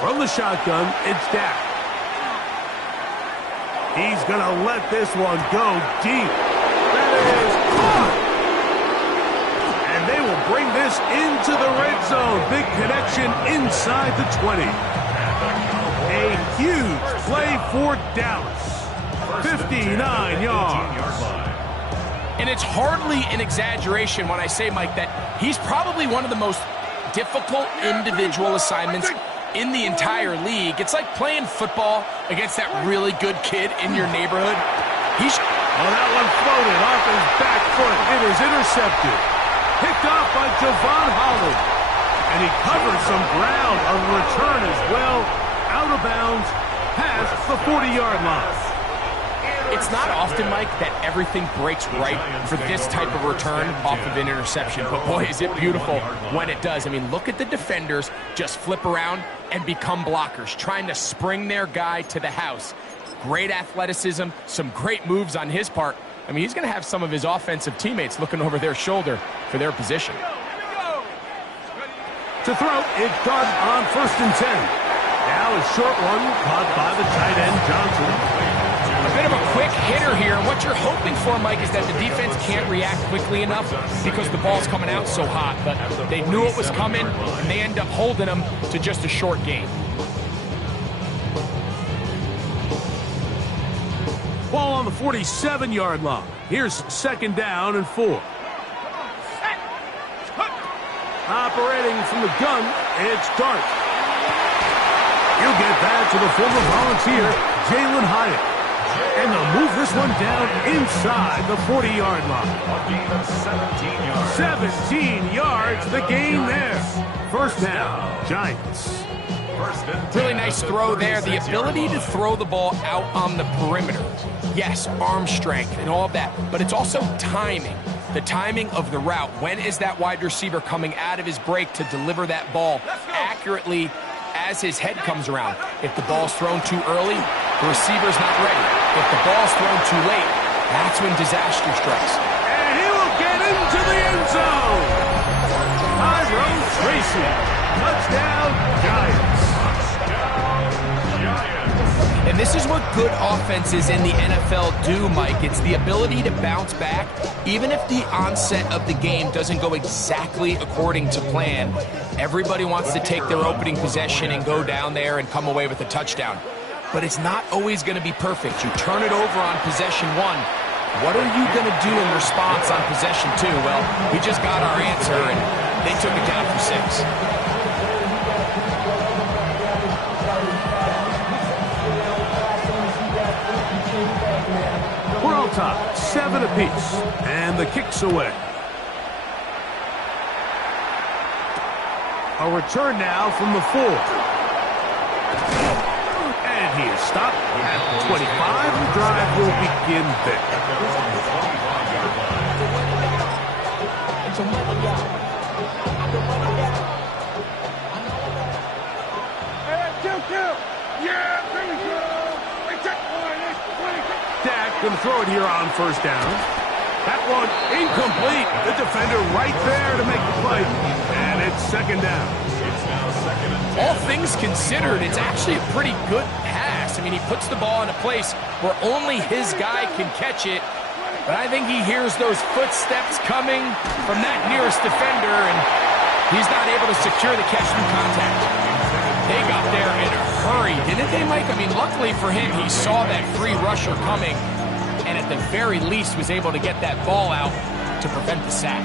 From the shotgun, it's Dak. He's going to let this one go deep. That is caught. And they will bring this into the red zone. Big connection inside the 20. A huge play for Dallas. 59 yards. And it's hardly an exaggeration when I say, Mike, that he's probably one of the most difficult individual assignments in the entire league. It's like playing football against that really good kid in your neighborhood. Oh, that one floated off his back foot. It is intercepted. Picked off by Javon Holland. And he covered some ground on return as well. Out of bounds, past the 40-yard line. It's not often, Mike, that everything breaks right for this type of return off of an interception. But, boy, is it beautiful when it does. I mean, look at the defenders just flip around and become blockers, trying to spring their guy to the house. Great athleticism, some great moves on his part. I mean, he's going to have some of his offensive teammates looking over their shoulder for their position. To throw, it's Dart on 1st and 10. Now a short one caught by the tight end, Johnson. A bit of a quick hitter here, and what you're hoping for, Mike, is that the defense can't react quickly enough because the ball's coming out so hot. But they knew it was coming, and they end up holding them to just a short gain. Ball on the 47-yard line. Here's 2nd down and 4. Operating from the gun, it's Dart. He'll get that to the former Volunteer, Jalen Hyatt. And they'll move this one down inside the 40-yard line. 17 yards, the gain there. 1st down, Giants. Really nice throw there. The ability to throw the ball out on the perimeter. Yes, arm strength and all of that, but it's also timing. The timing of the route. When is that wide receiver coming out of his break to deliver that ball accurately as his head comes around? If the ball's thrown too early, the receiver's not ready. If the ball's thrown too late, that's when disaster strikes. And he will get into the end zone. Tyrone Tracy. Touchdown, Giants. And this is what good offenses in the NFL do, Mike. It's the ability to bounce back, even if the onset of the game doesn't go exactly according to plan. Everybody wants to take their opening possession and go down there and come away with a touchdown. But it's not always going to be perfect. You turn it over on possession 1. What are you going to do in response on possession 2? Well, we just got our answer, and they took it down for 6. We're on top, 7 apiece, and the kick's away. A return now from the 4. And he is stopped at 25. The drive will begin there. Dak going to throw it here on 1st down. That one incomplete. The defender right there to make the play. And it's 2nd down. All things considered, it's actually a pretty good pass. I mean, he puts the ball in a place where only his guy can catch it. But I think he hears those footsteps coming from that nearest defender, and he's not able to secure the catch through contact. They got there in a hurry, didn't they, Mike? I mean, luckily for him, he saw that free rusher coming, and at the very least was able to get that ball out to prevent the sack.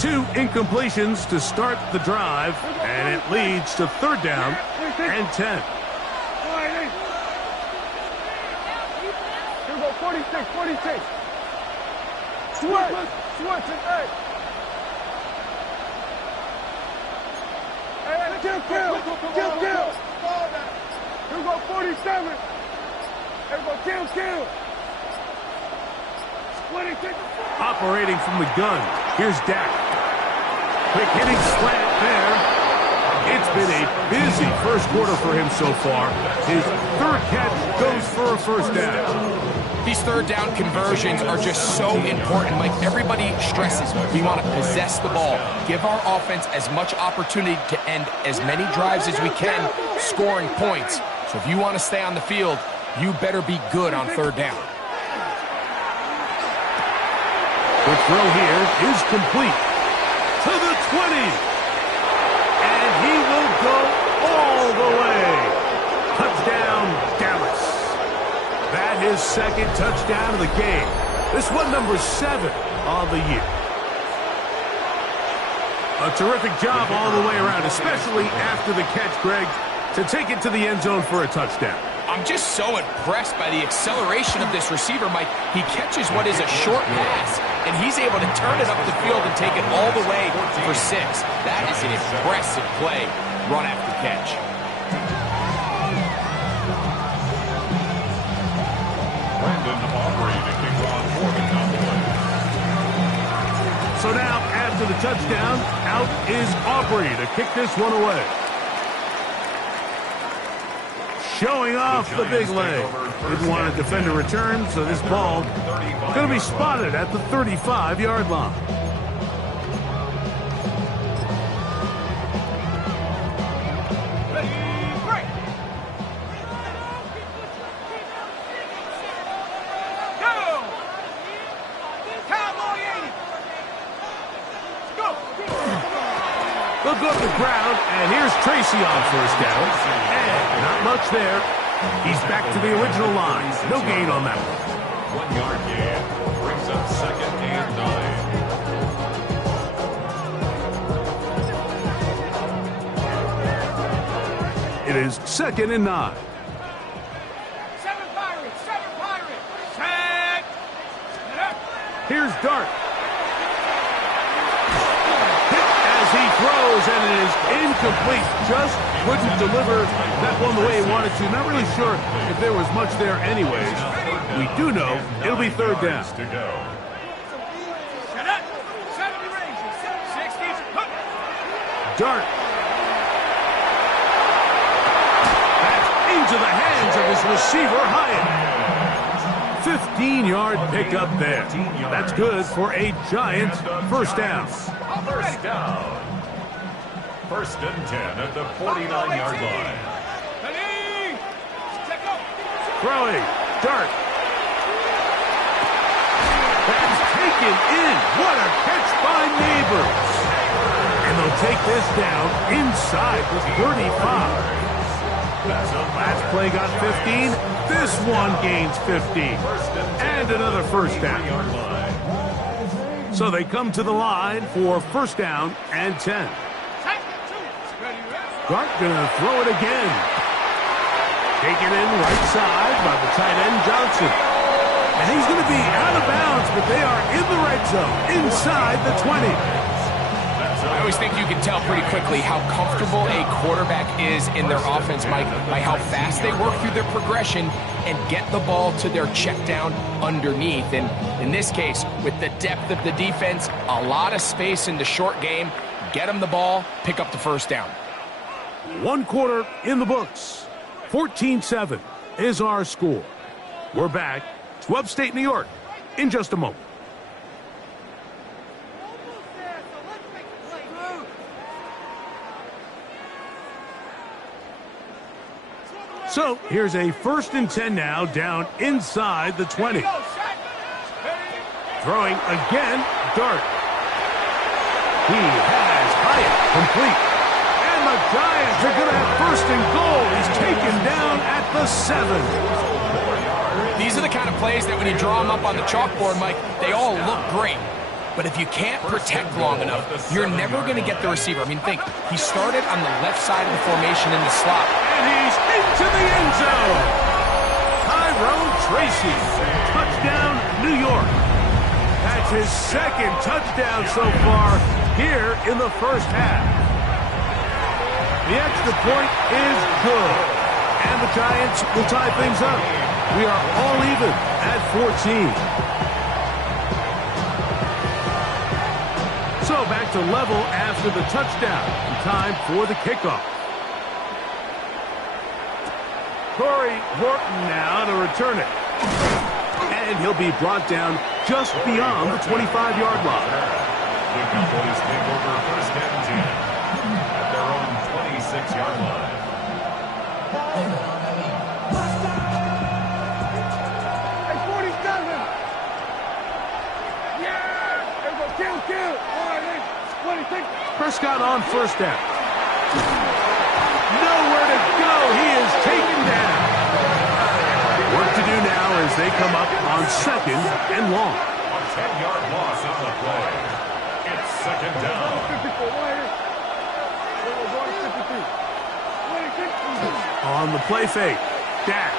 Two incompletions to start the drive, and it leads to 3rd down and 10. 46. Switch it, hey. Hey, kill. Here we go, 47. Here we go, kill. Operating from the gun, here's Dak. Quick hitting slant there. It's been a busy 1st quarter for him so far. His 3rd catch goes for a 1st down. These third down conversions are just so important. Like, everybody stresses, we want to possess the ball, give our offense as much opportunity to end as many drives as we can, scoring points. So if you want to stay on the field, you better be good on third down. The throw here is complete to the 20. And he will go all the way. Touchdown, Dallas. That his second touchdown of the game. This one number 7 on the year. A terrific job all the way around, especially after the catch, Greg, to take it to the end zone for a touchdown. I'm just so impressed by the acceleration of this receiver, Mike. He catches what is a short pass, and he's able to turn it up the field and take it all the way for 6. That is an impressive play, run after catch. So now, after the touchdown, out is Aubrey to kick this one away. Showing off the big leg. Didn't want to defend a return, so this ball going to be spotted at the 35-yard line. They'll go to the ground, and here's Tracy on first down. And not much there. He's back to the original line. No gain on that one. 1 yard gain. Brings up 2nd and 9. It is 2nd and 9. 7 Pirates! 7 Pirates! Set! Here's Dart. He throws, and it is incomplete. Just couldn't deliver that one the way he wanted to. Not really sure if there was much there anyways. We do know it'll be 3rd down. Dart. That's into the hands of his receiver, Hyatt. 15-yard pickup there. That's good for a Giants first down. First down. 1st and 10 at the 49-yard line. Throwing. Dart. That's taken in. What a catch by Neighbors. And they'll take this down inside the 35. Last play got 15. This one gains 15. And another first down. So they come to the line for 1st down and 10. Dart gonna throw it again. Taken in right side by the tight end Johnson. And he's gonna be out of bounds, but they are in the red zone, inside the 20. I always think you can tell pretty quickly how comfortable a quarterback is in their offense, Mike, by how fast they work through their progression and get the ball to their check down underneath. And in this case, with the depth of the defense, a lot of space in the short game, get them the ball, pick up the first down. 1 quarter in the books. 14-7 is our score. We're back to upstate New York in just a moment. So here's a 1st and 10 now, down inside the 20. Throwing again, Dart. He has Hyatt complete. And the Giants are going to have 1st and goal. He's taken down at the 7. These are the kind of plays that when you draw them up on the chalkboard, Mike, they all look great. But if you can't protect long enough, you're never going to get the receiver. I mean, think, he started on the left side of the formation in the slot. And he's into the end zone. Tyrone Tracy, touchdown, New York. That's his 2nd touchdown so far here in the first half. The extra point is good. And the Giants will tie things up. We are all even at 14. So back to level after the touchdown. Time for the kickoff. Corey Horton now to return it. and he'll be brought down just beyond the 25-yard line. The Cowboys take over first and 10 at their own 26-yard line. Hey, 47. Yeah. There we go. Kill. All right, 26. Prescott on first down. Nowhere to go. He is taken down. Work to do now as they come up on second and long. A 10-yard loss on the play. It's second down. 54. There we go. 53. 26. On the play fake. Dak.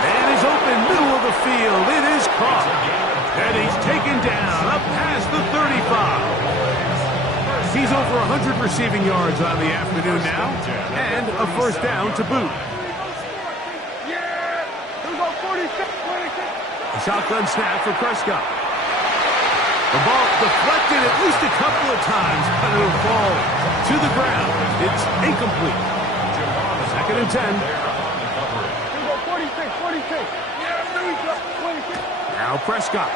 Man is open, middle of the field. It is caught. And he's taken down up past the 35. He's over 100 receiving yards on the afternoon now, and a first down to boot. Yeah. Here we go. 46. 26. A shotgun snap for Prescott. The ball deflected at least a couple of times, but it'll fall to the ground. It's incomplete. Second and 10. Here we go. 46. Yeah, there we go. 26. Now Prescott.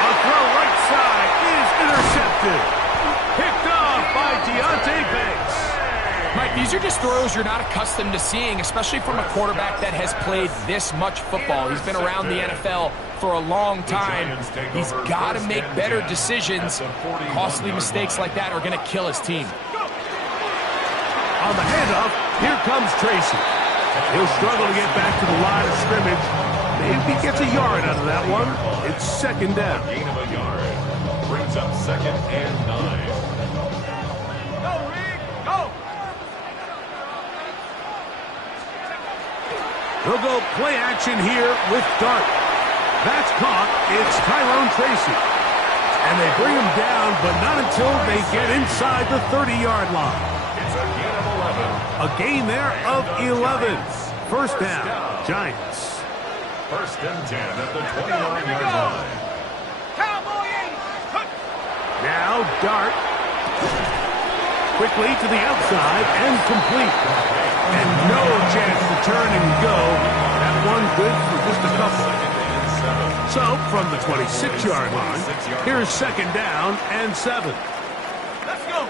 A throw right side is intercepted. Picked off by Deontay Banks. Mike, these are just throws you're not accustomed to seeing, especially from a quarterback that has played this much football. He's been around the NFL for a long time. He's got to make better decisions. Costly mistakes like that are going to kill his team. On the handoff, here comes Tracy. He'll struggle to get back to the line of scrimmage. Maybe gets a yard out of that one. It's second down. Gain of a yard. Brings up second and 9. Go, Rick. Go. He'll go play action here with Dart. That's caught. It's Tyrone Tracy. And they bring him down, but not until they get inside the 30-yard line. It's a gain of 11. A gain there of 11. First down, Giants. First and 10 at the 29-yard line. Now Dart. Quickly to the outside and complete. And no chance to turn and go. That one good for just a couple. So from the 26-yard line, here's second down and 7. Let's go.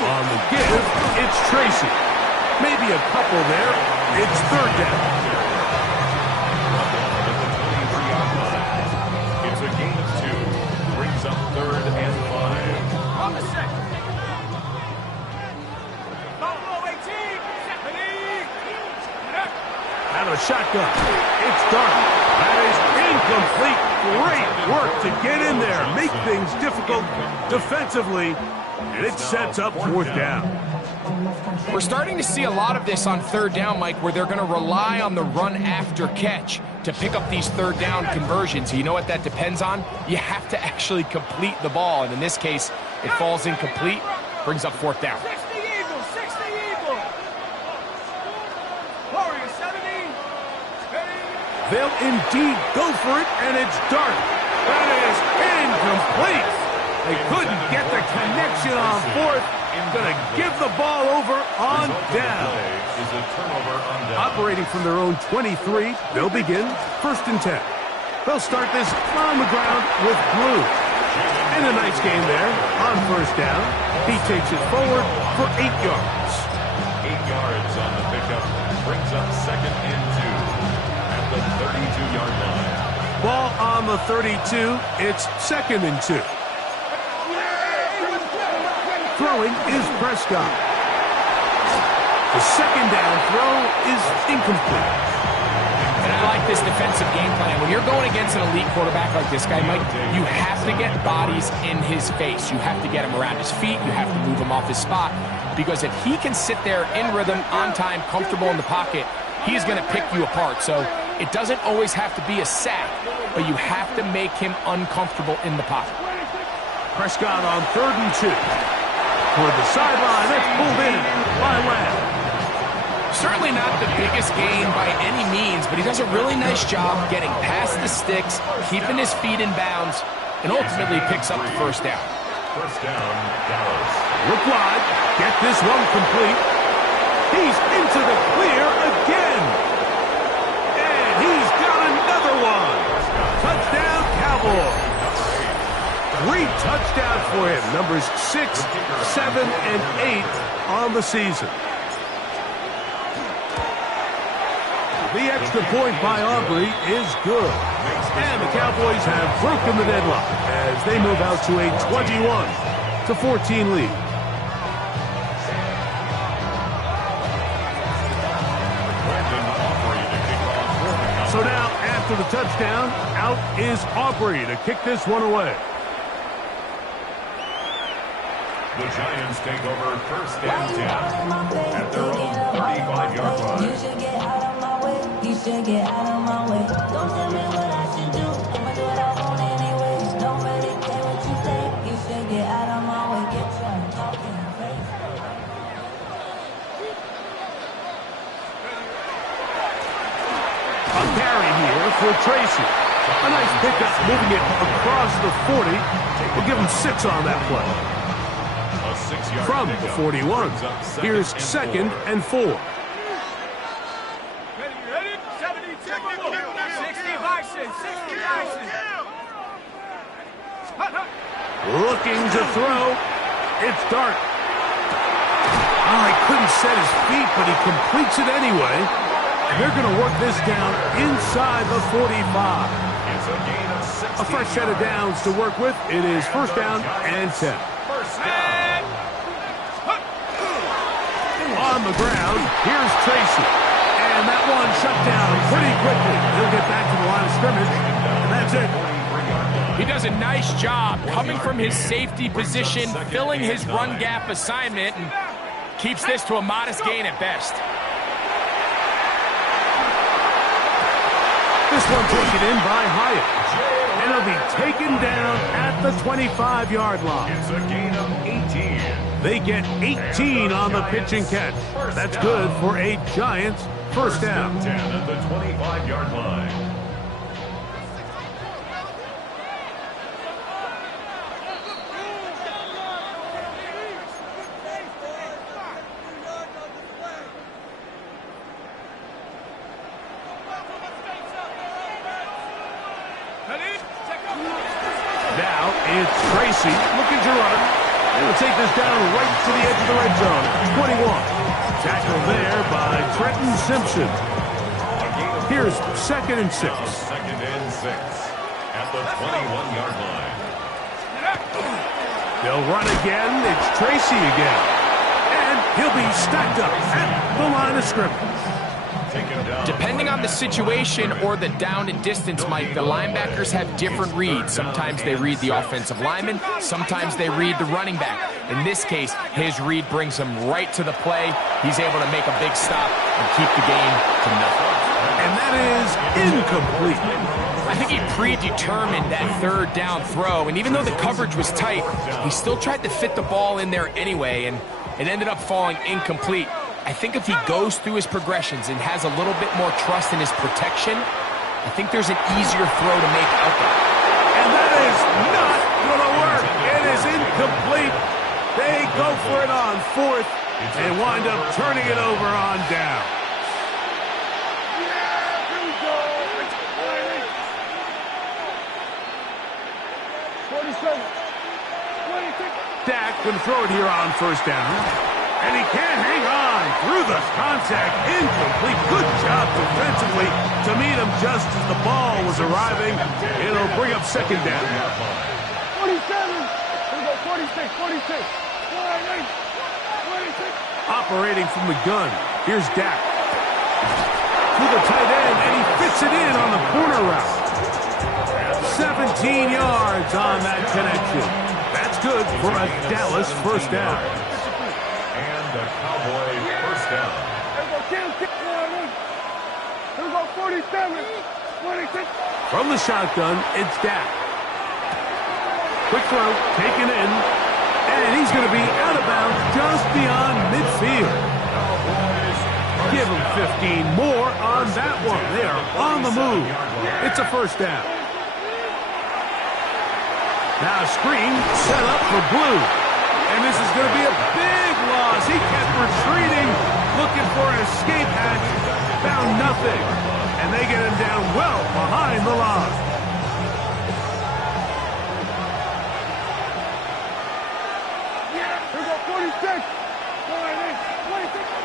On the give, it's Tracy. Maybe a couple there. It's third down. It's a gain of 2. Brings up third and 5. On the set. Out of shotgun. It's Dart. That is incomplete. Great work to get in there. Make things difficult defensively. And it sets up fourth down. We're starting to see a lot of this on third down, Mike, where they're going to rely on the run after catch to pick up these third down conversions. You know what that depends on? You have to actually complete the ball. And in this case, it falls incomplete, brings up fourth down. 60 Eagles. 60 Eagles. Warriors 70. They'll indeed go for it, and it's Dart. That is incomplete. They couldn't get the connection on fourth. Going to give the ball over on down. Is a turnover on down. Operating from their own 23, they'll begin first and 10. They'll start this on the ground with Blue. And a nice game there on first down. He takes it forward for 8 yards. 8 yards on the pickup. Brings up second and 2 at the 32-yard line. Ball on the 32. It's second and 2. Throwing is Prescott. The second down throw is incomplete. And I like this defensive game plan. When you're going against an elite quarterback like this guy, Mike, you have to get bodies in his face. You have to get him around his feet. You have to move him off his spot. Because if he can sit there in rhythm, on time, comfortable in the pocket, he's going to pick you apart. So it doesn't always have to be a sack, but you have to make him uncomfortable in the pocket. Prescott on third and 2. Toward the sideline, that's pulled in by Lamb. Certainly not the biggest gain by any means, but he does a really nice job getting past the sticks, keeping his feet in bounds, and ultimately picks up the first down. First down, Dallas. Look wide, get this one complete. He's into the clear again. Cowboys. 3 touchdowns for him. Numbers 6, 7, and 8 on the season. The extra point by Aubrey is good. And the Cowboys have broken the deadlock as they move out to a 21-14 lead. So now, after the touchdown, out is Aubrey to kick this one away. The Giants take over first and 10 at their own 35-yard line. You should get out of my way. You should get out of my way. Don't tell me what I should do. I'ma do what I want anyway. Don't really care what you say. You should get out of my way. Get your talking face. A carry here for Tracy. A nice pickup moving it across the 40. We'll give him 6 on that play. From the 41, here's 2nd and 4. Ready? 70, 60 Bison, 60 Bison. Looking to throw. It's Dart. Oh, he couldn't set his feet, but he completes it anyway. And they're going to work this down inside the 45. A fresh set of downs to work with. It is 1st down and 10. On the ground, here's Tracy. And that one shut down pretty quickly. He'll get back to the line of scrimmage, and that's it. He does a nice job coming from his safety position, filling his run gap assignment, and keeps this to a modest gain at best. This one taken in by Hyatt. And he'll be taken down at the 25-yard line. It's a gain of 18. They get 18 on the pitch and catch. That's good for a Giants first down. 10 at the 25-yard line. Now it's Tracy looking to run. He'll take this down right to the edge of the red zone. 21. Tackled there by Trenton Simpson. Here's 2nd and 6. 2nd and 6 at the 21-yard line. They'll run again. It's Tracy again. And he'll be stacked up at the line of scrimmage. Depending on the situation or the down and distance, Mike, the linebackers have different reads. Sometimes they read the offensive lineman. Sometimes they read the running back. In this case, his read brings him right to the play. He's able to make a big stop and keep the game to nothing. And that is incomplete. I think he predetermined that 3rd down throw, and even though the coverage was tight, he still tried to fit the ball in there anyway, and it ended up falling incomplete. I think if he goes through his progressions and has a little bit more trust in his protection, I think there's an easier throw to make out there. And that is not going to work. It is incomplete. They go for it on 4th and wind up turning it over on down. Yeah, here we go. 47, 26. Dak going to throw it here on 1st down. And he can't hang on through the contact. Incomplete. Good job defensively to meet him just as the ball was arriving. It'll bring up 2nd down. 47. Here we go. 46, 46. 26. Operating from the gun. Here's Dak. To the tight end, and he fits it in on the corner route. 17 yards on that connection. That's good for a Dallas first down. And the Cowboy first down. Here we go. 47, 26. From the shotgun, it's Dak. Quick throw, taken in, and he's going to be out of bounds just beyond midfield. Give him 15 more on that one. They are on the move. It's a first down. Now a screen set up for Blue. And this is going to be a big loss. He kept retreating, looking for an escape hatch. Found nothing. And they get him down well behind the line.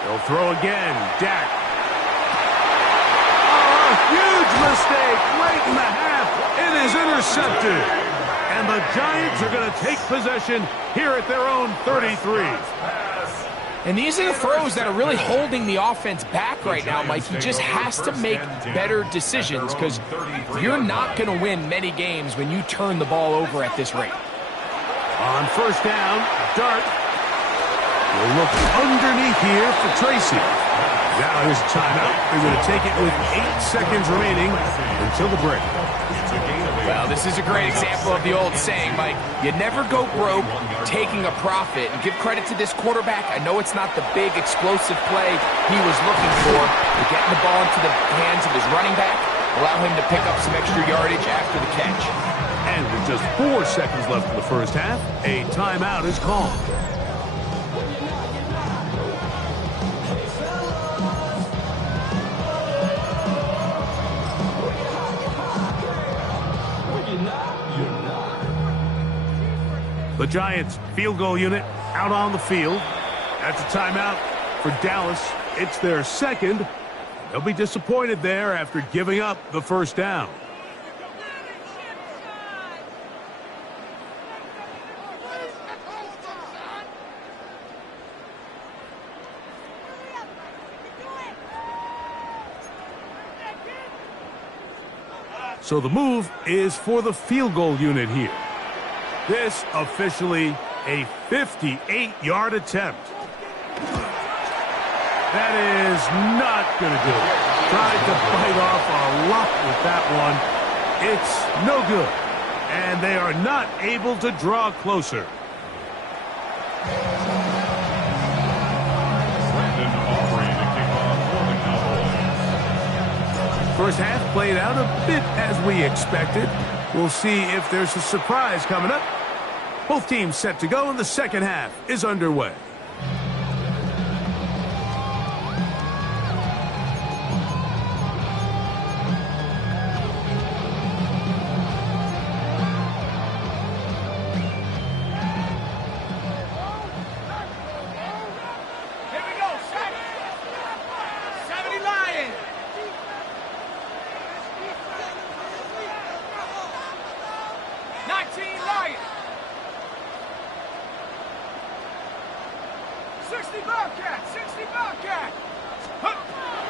He'll throw again. Dak. Oh, a huge mistake late in the half. It is intercepted. And the Giants are going to take possession here at their own 33. And these are the throws that are really holding the offense back right now, Mike. He just has to make better decisions because you're not going to win many games when you turn the ball over at this rate. On first down, Dart will look underneath here for Tracy. Now here's a timeout. They're going to take it with 8 seconds remaining until the break. Well, this is a great example of the old saying, Mike. You never go broke taking a profit. And give credit to this quarterback. I know it's not the big explosive play he was looking for, but getting the ball into the hands of his running back, allow him to pick up some extra yardage after the catch. And with just 4 seconds left in the first half, a timeout is called. The Giants field goal unit out on the field. That's a timeout for Dallas. It's their second. They'll be disappointed there after giving up the first down. So the move is for the field goal unit here. This officially a 58-yard attempt. That is not going to do it. Tried to bite off a lot with that one. It's no good. And they are not able to draw closer. First half played out a bit as we expected. We'll see if there's a surprise coming up. Both teams set to go, and the second half is underway.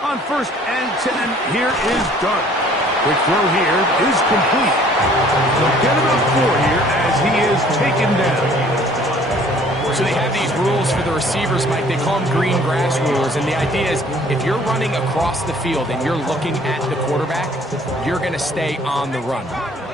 On first and 10, here is Dart. Quick throw here is complete. They'll get about 4 here as he is taken down. So they have these rules for the receivers, Mike. They call them green grass rules. And the idea is if you're running across the field and you're looking at the quarterback, you're going to stay on the run.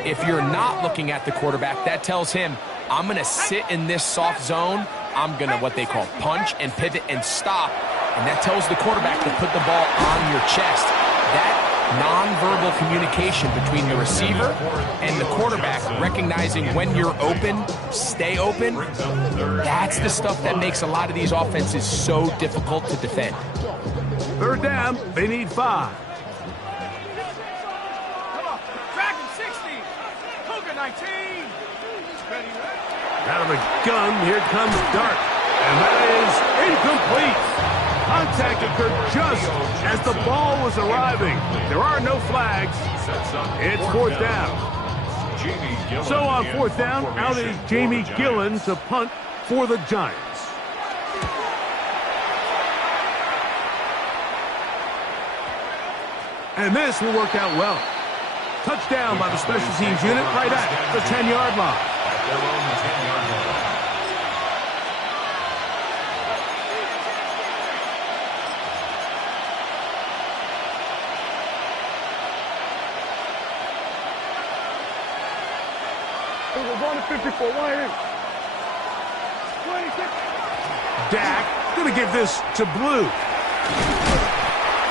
If you're not looking at the quarterback, that tells him, I'm going to sit in this soft zone. I'm going to what they call punch and pivot and stop. And that tells the quarterback to put the ball on your chest. That nonverbal communication between the receiver and the quarterback, recognizing when you're open, stay open, that's the stuff that makes a lot of these offenses so difficult to defend. Third down, they need 5. Come on, Dragon 60, Cougar 19. Out of the gun, here comes Dart. And that is incomplete. Contact occurred just as the ball was arriving. There are no flags. It's fourth down. So on fourth down, out is Jamie Gillen to punt for the Giants. And this will work out well. Touchdown by the special teams unit right at the 10-yard line. We're going to 54. 26. Dak going to give this to Blue.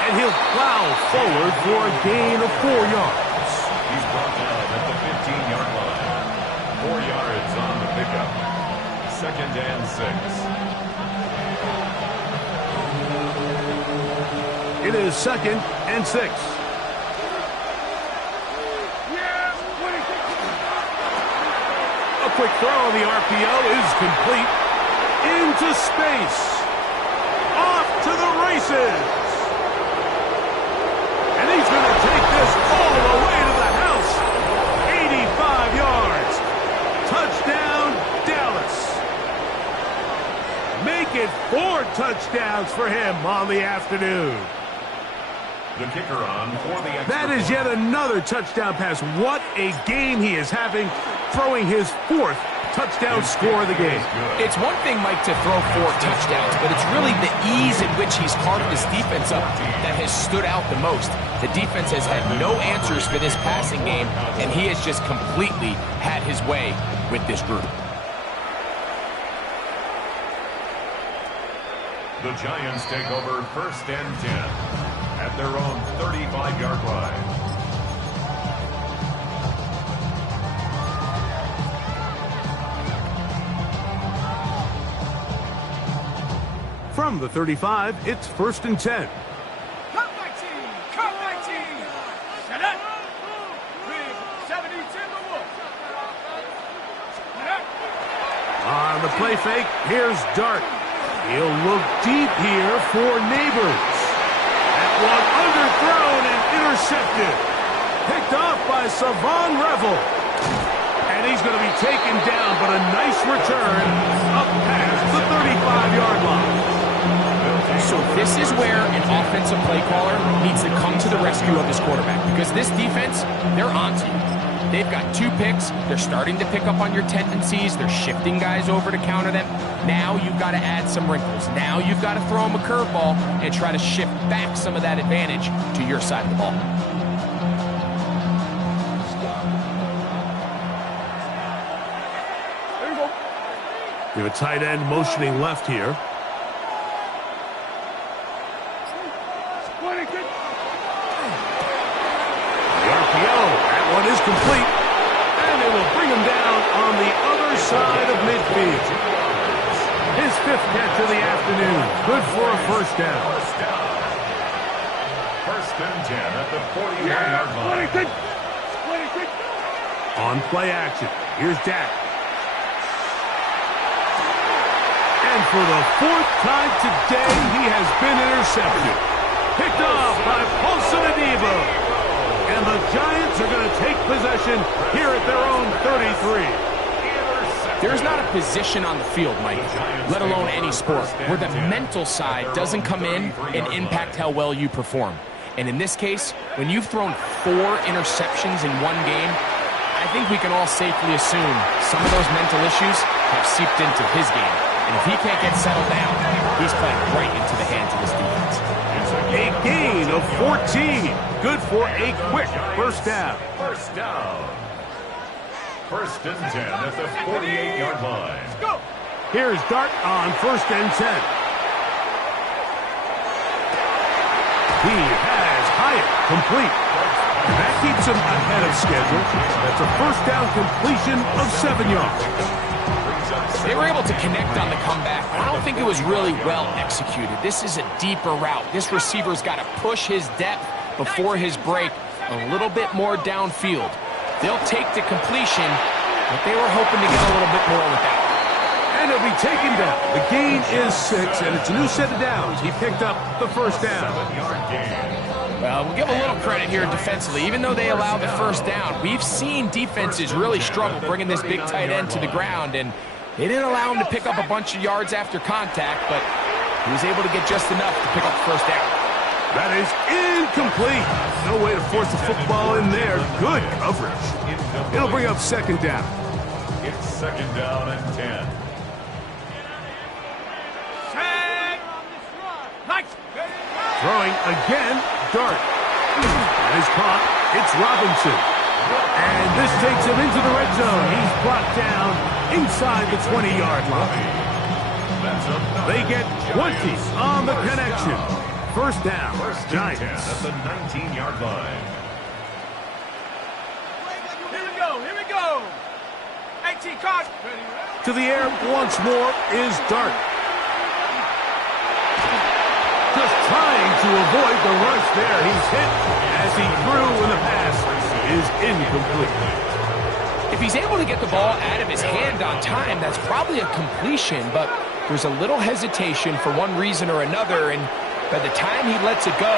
And he'll plow forward for a gain of 4 yards. He's brought down at the 15-yard line. 4 yards on the pickup. 2nd and 6. It is 2nd and 6. A quick throw on the RPO is complete. Into space. Off to the misses. And he's going to take this all the way to the house. 85 yards. Touchdown, Dallas. Make it 4 touchdowns for him on the afternoon. The kicker on for the extra That is yet another touchdown pass. What a game he is having, throwing his 4th touchdown score of the game. It's one thing, Mike, to throw 4 touchdowns, but it's really the ease in which he's carved this defense up that has stood out the most. The defense has had no answers for this passing game, and he has just completely had his way with this group. The Giants take over 1st and 10 at their own 35-yard line. From the 35, it's 1st and 10. Cut my team! Cut my team! Shut up! Big 70 Timberwolves! On the play fake, here's Dart. He'll look deep here for Neighbors. That one underthrown and intercepted. Picked off by Savon Revel. And he's going to be taken down, but a nice return up past the 35-yard line. So this is where an offensive play caller needs to come to the rescue of his quarterback, because this defense, they're onto you. They've got 2 picks. They're starting to pick up on your tendencies. They're shifting guys over to counter them. Now you've got to add some wrinkles. Now you've got to throw them a curveball and try to shift back some of that advantage to your side of the ball. There you go. We have a tight end motioning left here. That one is complete, and it will bring him down on the other side of midfield. His 5th catch of the afternoon. Good for a 1st down. 1st and 10 at the 41-yard line. On play action, here's Dak. And for the 4th time today, he has been intercepted. Picked off by Paulson Adebo. And the Giants are going to take possession here at their own 33. There's not a position on the field, Mike, let alone any sport, where the mental side doesn't come in and impact how well you perform. And in this case, when you've thrown 4 interceptions in one game, I think we can all safely assume some of those mental issues have seeped into his game. And if he can't get settled down, he's playing right into the hands of this defense. A gain of 14. Good for a quick 1st down. 1st down. 1st and 10 at the 48-yard line. Here's Dart on 1st and 10. He has Hyatt complete. And that keeps him ahead of schedule. That's a 1st down completion of 7 yards. They were able to connect on the comeback. I don't think it was really well executed. This is a deeper route. This receiver's got to push his depth before his break a little bit more downfield. They'll take the completion, but they were hoping to get a little bit more with that. And he'll be taken down. The gain is 6, and it's a new set of downs. He picked up the 1st down. Well, we'll give a little credit here defensively. Even though they allowed the 1st down, we've seen defenses really struggle bringing this big tight end to the ground, and they didn't allow him to pick up a bunch of yards after contact, but he was able to get just enough to pick up the 1st down. That is incomplete. No way to force the football in there. Good coverage. It'll bring up 2nd down. It's 2nd down and 10. Throwing again, Dart. And is caught. It's Robinson. And this takes him into the red zone. He's brought down inside the 20-yard line. They get 20 on the connection. 1st down, Giants. At the 19-yard line. Here we go. 18 caught. To the air once more is Dart. Just trying to avoid the rush there. He's hit as he threw, and the pass is incomplete. If he's able to get the ball out of his hand on time, that's probably a completion, but there's a little hesitation for one reason or another, and By the time he lets it go,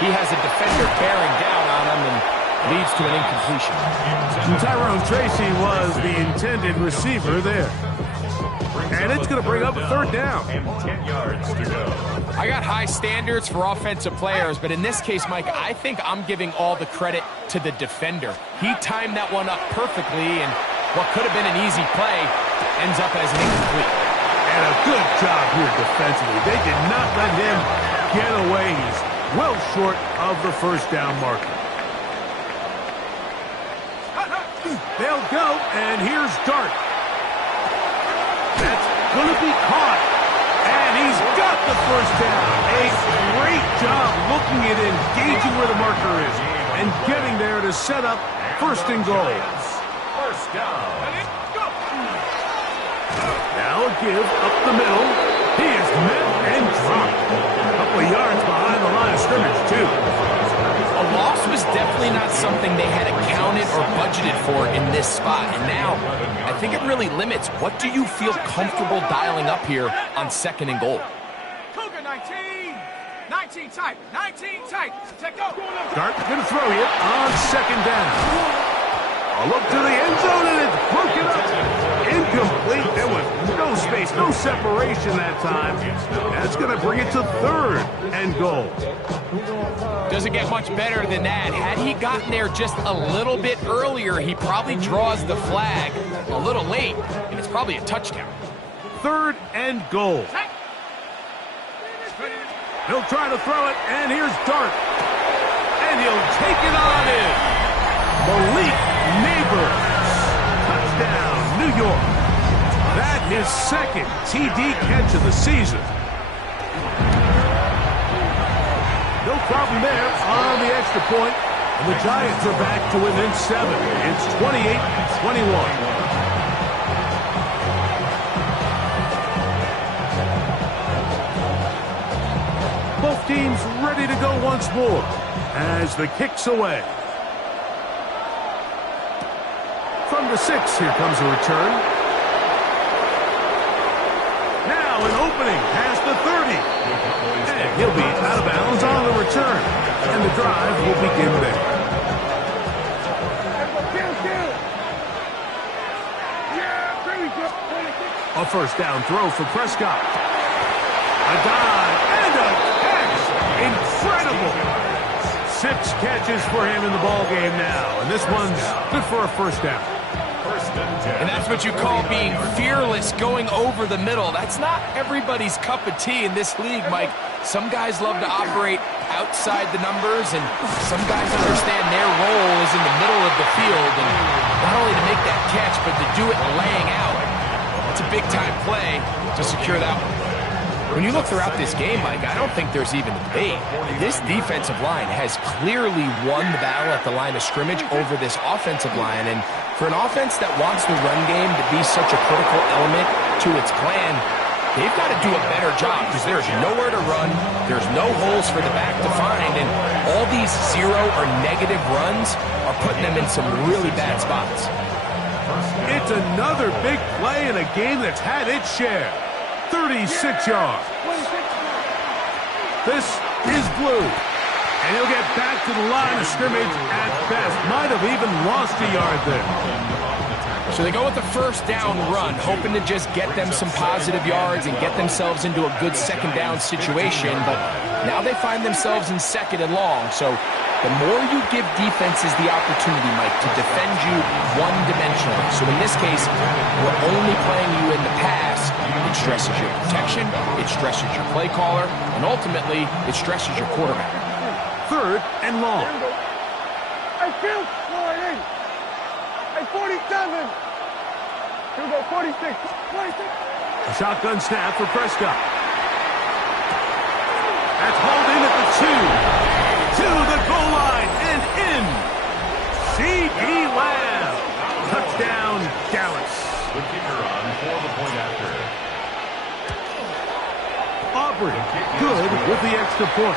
he has a defender bearing down on him and leads to an incompletion. Tyrone Tracy was the intended receiver there. And it's going to bring up a third down. And 10 yards to go. I got high standards for offensive players, but in this case, Mike, I think I'm giving all the credit to the defender. He timed that one up perfectly, and what could have been an easy play ends up as an incomplete. And a good job here defensively. They did not let him get away. He's well short of the first down marker. They'll go, and here's Dart. That's going to be caught. And he's got the first down. A great job looking at engaging where the marker is and getting there to set up first and goal. First down. Now a give up the middle. He is met and dropped. A couple of yards behind the line of scrimmage, too. A loss was definitely not something they had accounted or budgeted for in this spot. And now, I think it really limits what do you feel comfortable dialing up here on second and goal. Cougar 19. 19 tight. 19 tight. Take go. Dart going to throw you on second down. A look to the end zone, and it's broken up. Incomplete. There was no space, no separation that time. That's going to bring it to third and goal. Doesn't get much better than that. Had he gotten there just a little bit earlier, he probably draws the flag a little late, and it's probably a touchdown. Third and goal. He'll try to throw it, and here's Dart. And he'll take it on in. Malik Neighbors. Touchdown, New York. That his second TD catch of the season. No problem there on the extra point. And the Giants are back to within 7. It's 28-21. Both teams ready to go once more as the kick's away. From the 6, here comes a return. Now an opening past the 30. And he'll be out of bounds on the return. And the drive will begin there. A first down throw for Prescott. A dive and a catch. Incredible. 6 catches for him in the ball game now. And this one's good for a first down. And that's what you call being fearless, going over the middle. That's not everybody's cup of tea in this league, Mike. Some guys love to operate outside the numbers, and some guys understand their role is in the middle of the field. And not only to make that catch, but to do it laying out. That's a big-time play to secure that one. When you look throughout this game, Mike, I don't think there's even a debate. This defensive line has clearly won the battle at the line of scrimmage over this offensive line. And for an offense that wants the run game to be such a critical element to its plan, they've got to do a better job because there's nowhere to run. There's no holes for the back to find. And all these zero or negative runs are putting them in some really bad spots. It's another big play in a game that's had its share. 36 yards. This is blue. And he'll get back to the line of scrimmage at best. Might have even lost a yard there. So they go with the first down run, hoping to just get them some positive yards and get themselves into a good second down situation. But now they find themselves in second and long. So the more you give defenses the opportunity, Mike, to defend you one-dimensionally. So in this case, we're only playing you in the pass. It stresses your protection, it stresses your play caller, and ultimately, it stresses your quarterback. Third and long. I feel 40. At 47. Here we go, 46. 46. A shotgun snap for Prescott. That's hauled in at the 2. To the goal line and in. C.D. Lamb. Touchdown, Dallas. The kicker on for the point after. Aubrey, good with the extra point.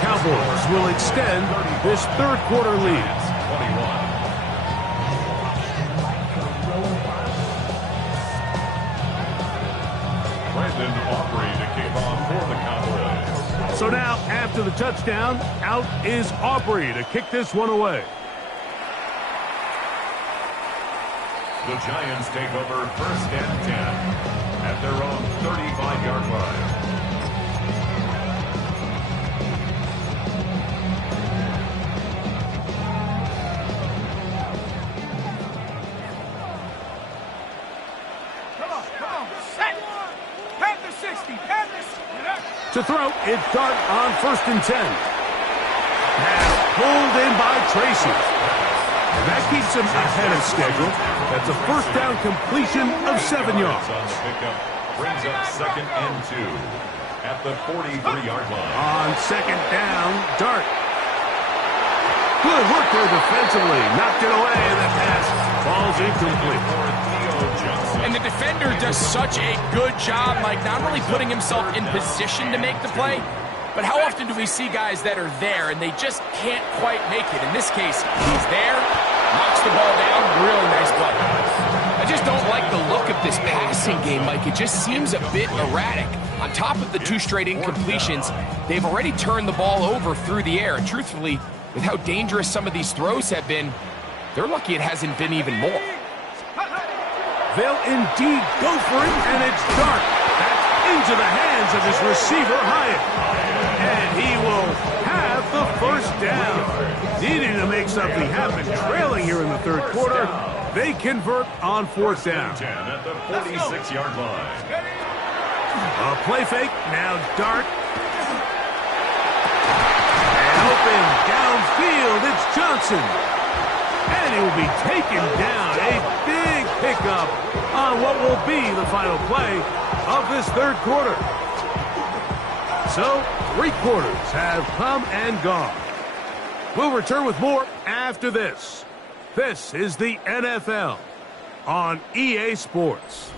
Cowboys will extend this third quarter lead. 21. Brandon Aubrey to kick off for the Cowboys. So now, after the touchdown, out is Aubrey to kick this one away. The Giants take over 1st and 10 at their own 35-yard line. To throw, it's Dart on 1st and 10. Pass pulled in by Tracy. And that keeps him ahead of schedule. That's a 1st down completion of 7 yards. On the pickup, brings up 2nd and 2 at the 43-yard line. On 2nd down, Dart. Good work there defensively. Knocked it away, and that pass falls incomplete. And the defender does such a good job, Mike, not only putting himself in position to make the play, but how often do we see guys that are there and they just can't quite make it? In this case, he's there, knocks the ball down, really nice play. I just don't like the look of this passing game, Mike. It just seems a bit erratic. On top of the 2 straight incompletions, they've already turned the ball over through the air. And truthfully, with how dangerous some of these throws have been, they're lucky it hasn't been even more. They'll indeed go for it, and it's Dart. That's into the hands of his receiver, Hyatt. And he will have the 1st down. Needing to make something happen, trailing here in the 3rd quarter. They convert on 4th down. 10 at the 46-yard line. A play fake, now Dart. And open downfield, it's Johnson. And he will be taken down. A big pickup on what will be the final play of this 3rd quarter. So, 3 quarters have come and gone. We'll return with more after this. This is the NFL on EA Sports.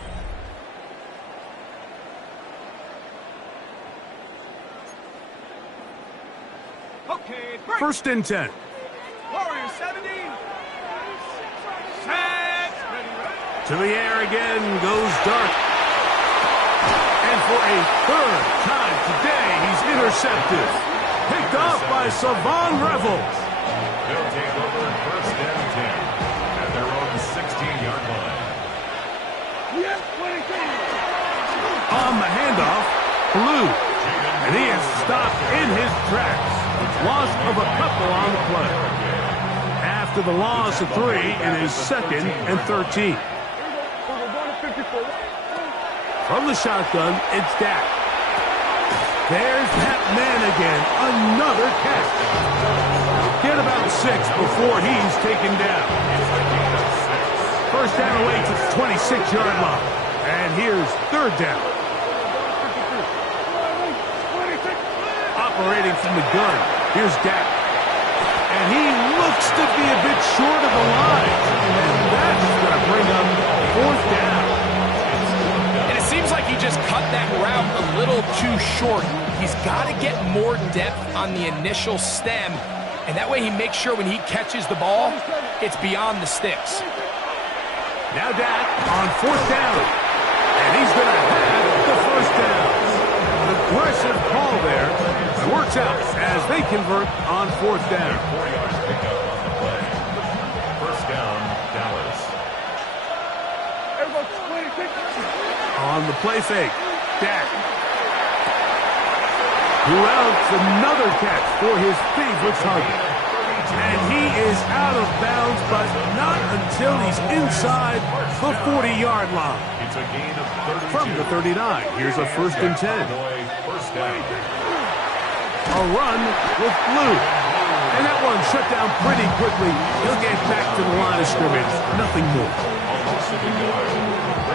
Okay, 1st and 10. Warriors 70. To the air again goes Dart. And for a 3rd time today, he's intercepted. Picked off by Savon Revel. They'll take over 1st and 10 at their own 16-yard line. On the handoff, Blue. And he is stopped in his tracks. Loss of a couple on the play. After the loss of 3, it is 2nd and 13. From the shotgun, it's Dak. There's that man again. Another catch. Get about 6 before he's taken down. 1st down away to the 26-yard line. And here's 3rd down. Operating from the gun, here's Dak. And he looks to be a bit short of the line. And that's going to bring up 4th down. Seems like he just cut that route a little too short. He's got to get more depth on the initial stem, and that way he makes sure when he catches the ball, it's beyond the sticks. Now Dak on 4th down, and he's going to have the 1st down. Aggressive call there. It works out as they convert on 4th down. 4 yards pickup on the play. 1st down, Dallas. On the play fake, Dak. Who else? Another catch for his favorite target. And he is out of bounds, but not until he's inside the 40-yard line. It's a gain of 32. From the 39, here's a 1st and 10. 1st down. A run with Blue. And that one shut down pretty quickly. He'll get back to the line of scrimmage. Nothing more.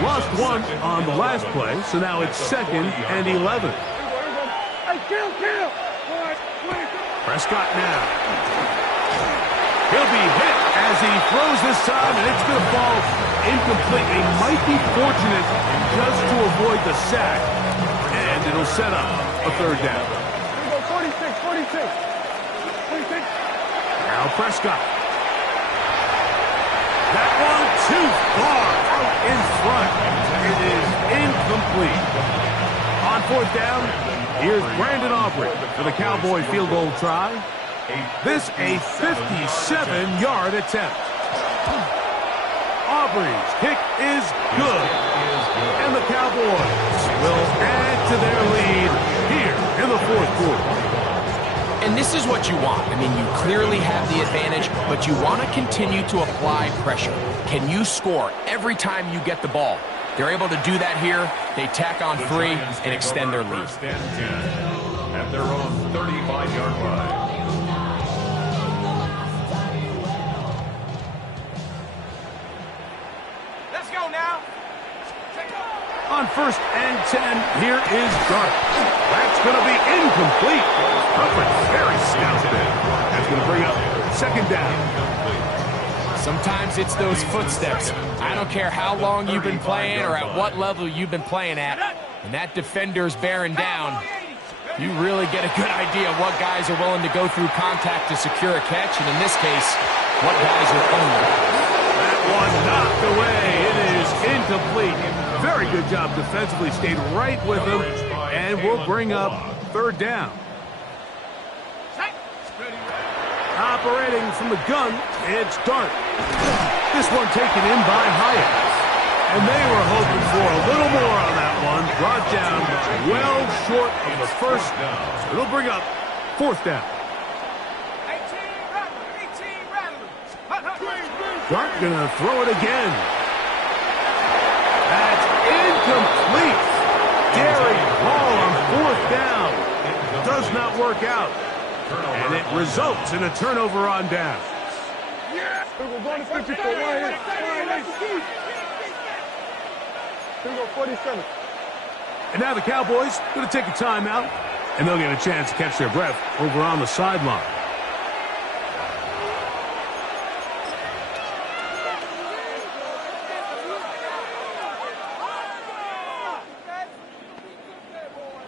Lost 1 on the last play, so now it's 2nd and 11. Prescott now. He'll be hit as he throws this time, and it's going to fall incomplete. He might be fortunate just to avoid the sack, and it'll set up a 3rd down. 46. Now Prescott. That one too far out in front. It is incomplete. On 4th down, Here's Brandon Aubrey for the Cowboy field goal try. This a 57-yard attempt. Aubrey's kick is good. And the Cowboys will add to their lead here in the fourth quarter. And this is what you want. I mean, you clearly have the advantage, but you want to continue to apply pressure. Can you score every time you get the ball? They're able to do that here. They tack on 3 and extend their lead. First and 10 at their own 35-yard line. Let's go now. On first and 10, here is Dart. That's going to be incomplete. Hubbard very stout there. That's going to bring up second down. Sometimes it's those footsteps. I don't care how long you've been playing or at what level you've been playing at. When that defender's bearing down, you really get a good idea of what guys are willing to go through contact to secure a catch, and in this case, what guys are owning. That one knocked away. It is incomplete. Very good job defensively. Stayed right with him, and we'll bring up third down. Operating from the gun, it's Dart. This one taken in by Hyatt. And they were hoping for a little more on that one. Brought down well short of the first. So it'll bring up fourth down. 18 rattlers. Dart gonna throw it again. That's incomplete. Daring ball on fourth down. Does not work out. And it results in a turnover on down. And now the Cowboys going to take a timeout, and they'll get a chance to catch their breath over on the sideline.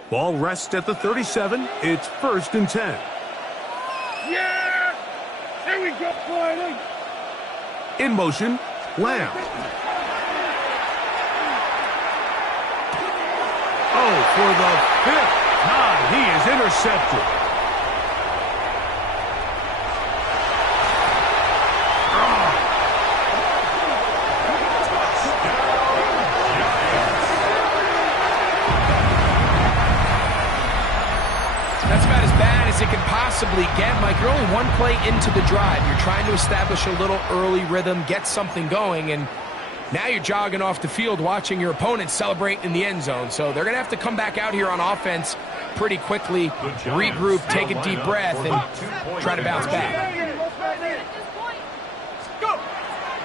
Ball rests at the 37. It's first and 10. Yeah! There we go, Friday. In motion, Lamb. Oh, for the 5th time, he is intercepted. That's about as bad as it can possibly get. Mike, you're only one play into the drive. You're trying to establish a little early rhythm, get something going, and now you're jogging off the field watching your opponent celebrate in the end zone. So they're going to have to come back out here on offense pretty quickly, regroup, take a deep breath, and try to bounce back.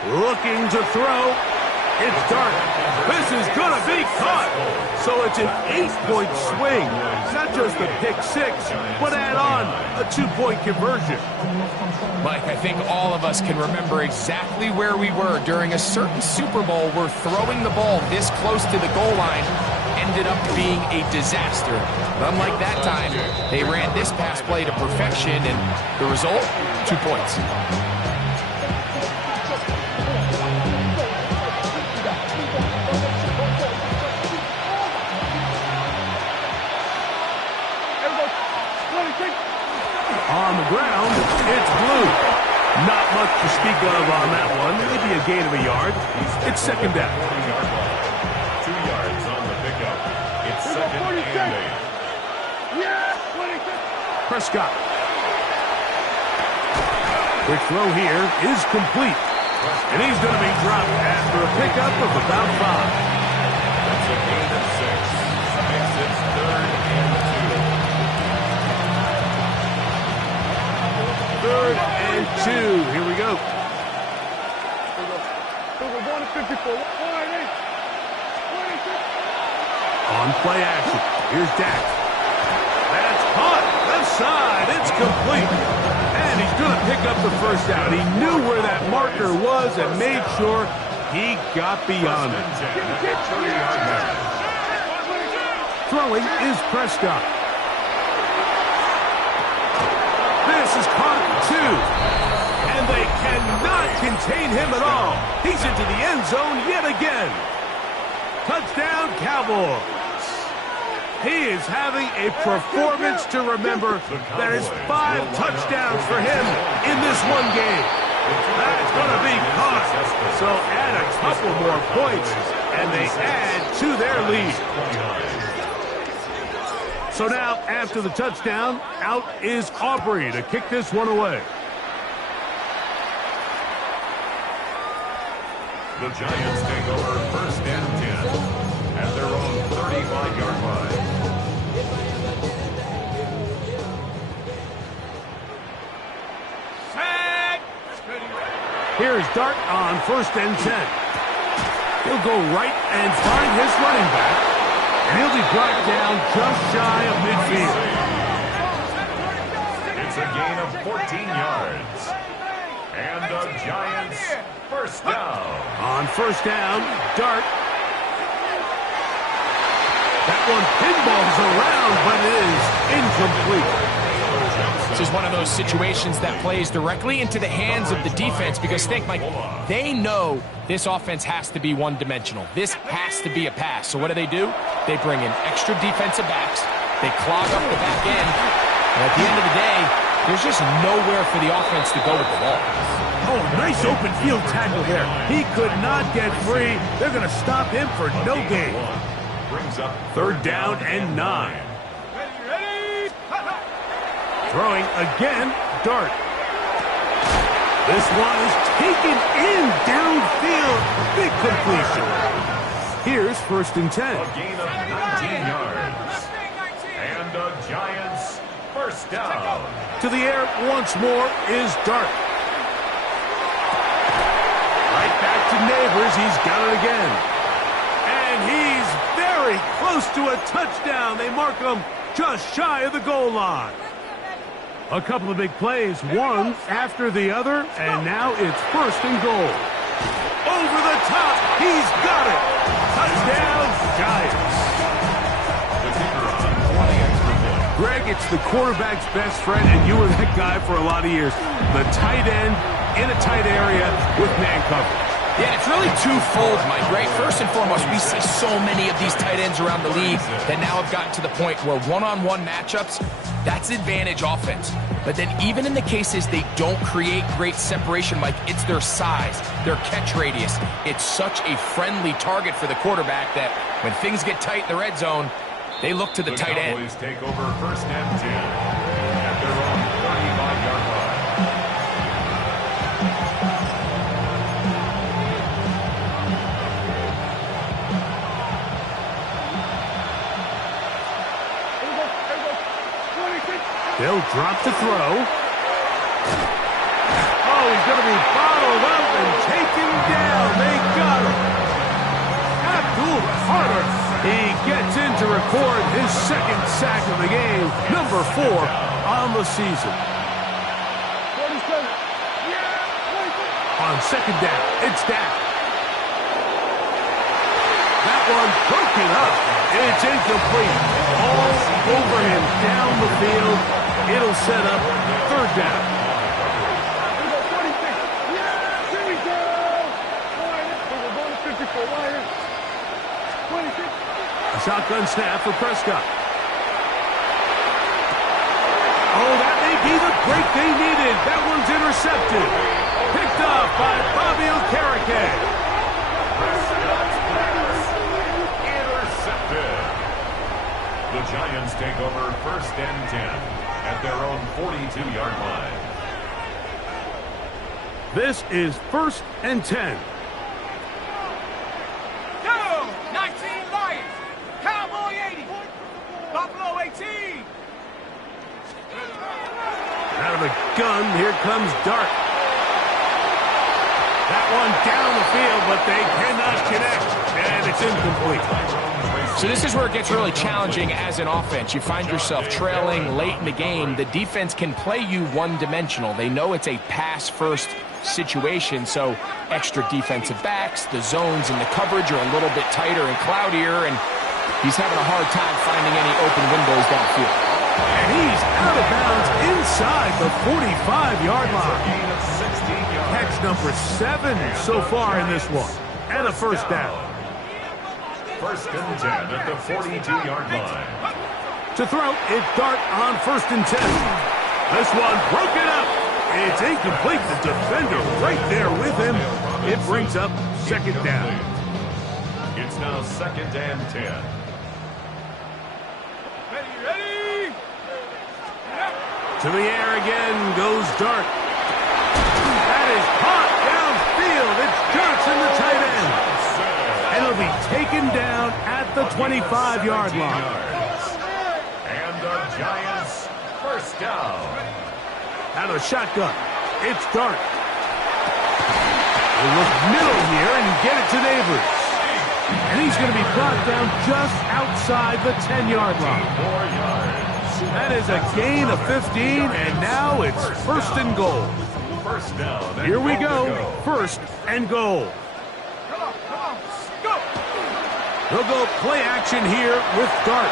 Looking to throw. It's Dart. This is going to be caught. So it's an 8-point swing. Not just a pick six, but add on a 2-point conversion. Mike, I think all of us can remember exactly where we were during a certain Super Bowl where throwing the ball this close to the goal line ended up being a disaster. But unlike that time, they ran this pass play to perfection, and the result, 2 points. On the ground, it's Blue. Not much to speak of on that one. Maybe a gain of a yard. It's second down. 2 yards on the pickup. It's second and 8. Prescott. Quick throw here is complete. And he's going to be dropped after a pickup of about 5. That's a gain of 6. Makes it third and 2. Third and 2. Here we go. On play action. Here's Dak. That's caught. Left side. It's complete. And he's going to pick up the first down. He knew where that marker was and made sure he got beyond it. Throwing is Prescott. This is caught at 2. And they cannot contain him at all. He's into the end zone yet again. Touchdown, Cowboys. He is having a performance to remember. That is 5 touchdowns for him in this one game. That's going to be caught. So add a couple more points, and they add to their lead. So now, after the touchdown, out is Aubrey to kick this one away. The Giants take over 1st and 10 at their own 35-yard line. Here's Dart on 1st and 10. He'll go right and find his running back. And he'll be brought down just shy of midfield. It's a gain of 14 yards. And the Giants 1st down. On 1st down, Dart. That one pinballs around, but it is incomplete. This is one of those situations that plays directly into the hands of the defense because, think, Mike, they know this offense has to be one-dimensional. This has to be a pass. So what do? They bring in extra defensive backs. They clog up the back end. And at the end of the day, there's just nowhere for the offense to go with the ball. Oh, nice open field tackle there. He could not get free. They're going to stop him for no gain. Brings up 3rd down and 9. Throwing again, Dart. This one is taken in downfield. Big completion. Here's 1st and 10. A gain of 19 yards. And the Giants 1st down. To the air once more is Dart. Right back to Neighbors. He's got it again. And he's very close to a touchdown. They mark him just shy of the goal line. A couple of big plays, one after the other, and now it's 1st and goal. Over the top, he's got it. Touchdown, Giants. The kicker on 20 extra points. Greg, it's the quarterback's best friend, and you were that guy for a lot of years. The tight end in a tight area with man coverage. Yeah, it's really twofold, Mike, right? First and foremost, we see so many of these tight ends around the league that now have gotten to the point where one-on-one matchups, that's advantage offense. But then even in the cases they don't create great separation, Mike, it's their size, their catch radius. It's such a friendly target for the quarterback that when things get tight in the red zone, they look to the tight end. The Cowboys take over 1st and 10 at their own 35-yard line. They'll drop to throw. Oh, he's going to be bottled up and taken down. They got him. Abdul Carter. He gets in to record his 2nd sack of the game, number 4 on the season. On 2nd down, it's down. That one broken up. It's incomplete. All over him down the field. It'll set up 3rd down. A shotgun snap for Prescott. Oh, that may be the break they needed. That one's intercepted. Picked up by Bobby Okereke. Intercepted. The Giants take over 1st and 10 at their own 42-yard line. This is 1st and 10. Go! 19 Lions. Cowboy 80. Buffalo 18. Out of the gun, here comes Dart. That one down the field, but they cannot connect, and it's incomplete. So this is where it gets really challenging as an offense. You find yourself trailing late in the game. The defense can play you one-dimensional. They know it's a pass-first situation, so extra defensive backs, the zones and the coverage are a little bit tighter and cloudier, and he's having a hard time finding any open windows downfield. And he's out of bounds inside the 45-yard line. Catch number 7 so far in this one, and a 1st down. First and 10 at the 42-yard line. To throw, it's Dart on 1st and 10. This one broken up. It's incomplete. The defender right there with him. It brings up 2nd down. It's now 2nd and 10. Ready? To the air again goes Dart. That is caught downfield. It's Johnson, the tight end. And it'll be taken down at the 25-yard line. And the Giants, first down. Out of the shotgun, it's Dart. They look middle here and get it to Neighbors. And he's going to be brought down just outside the 10-yard line. 4 yards. That is a gain of 15, and now it's 1st and goal. First down. Here we go, 1st and goal. Come on, go! They'll go play action here with Dart.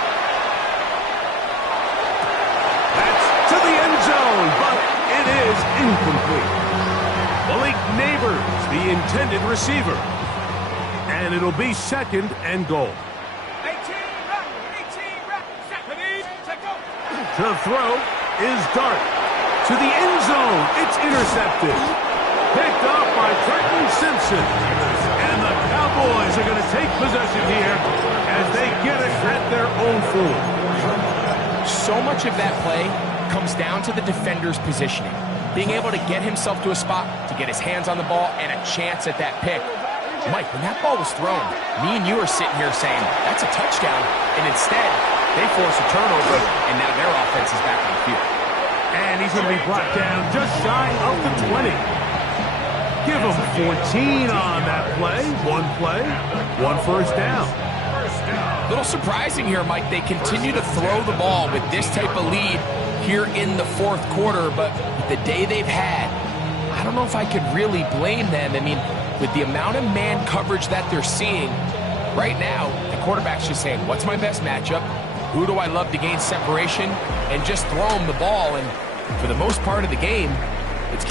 That's to the end zone, but it is incomplete. Malik Neighbors, the intended receiver. And it'll be 2nd and goal. 18 rep, set go. To throw is Dart. To the end zone, it's intercepted. Picked off by Trenton Simpson. And the Cowboys are going to take possession here as they get it at their own 4. So much of that play comes down to the defender's positioning. Being able to get himself to a spot, to get his hands on the ball, and a chance at that pick. Mike, when that ball was thrown, me and you are sitting here saying, that's a touchdown. And instead, they force a turnover, and now their offense is back on the field. And he's going to be brought down just shy of the 20. Give him 14 on that play. 1 first down. A little surprising here, Mike. They continue to throw the ball with this type of lead here in the 4th quarter, but with the day they've had, I don't know if I could really blame them. I mean, with the amount of man coverage that they're seeing, right now, the quarterback's just saying, what's my best matchup? Who do I love to gain separation? And just throw them the ball. And for the most part of the game,